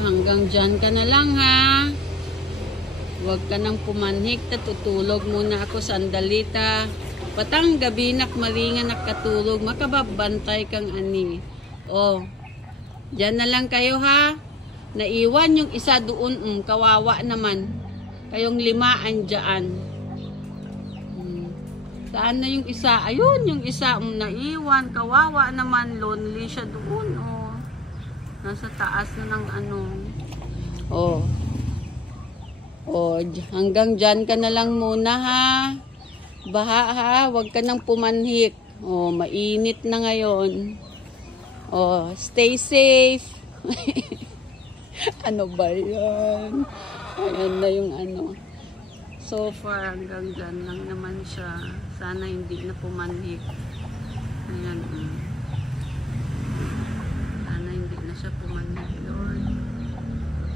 hanggang dyan ka na lang ha. Huwag ka nang pumanhik, tutulog muna ako sandalita. Patang gabi nak maringan nakatulog, makababantay kang ani. Oh, dyan na lang kayo ha. Naiwan yung isa doon, kawawa naman. Kayong 5 andyan. Saan na yung isa? Ayun, yung isa naiwan, kawawa naman, lonely siya doon. Oh. Nasa taas na ng ano. Oh. Oh, hanggang dyan ka na lang muna ha. Baha ha, huwag ka nang pumanhik. Oh, mainit na ngayon. Oh, stay safe. Ano ba yan? Ayan na yung ano. So far, hanggang dyan lang naman siya. Sana hindi na pumanhik. Ayan. Sana hindi na siya pumanhik.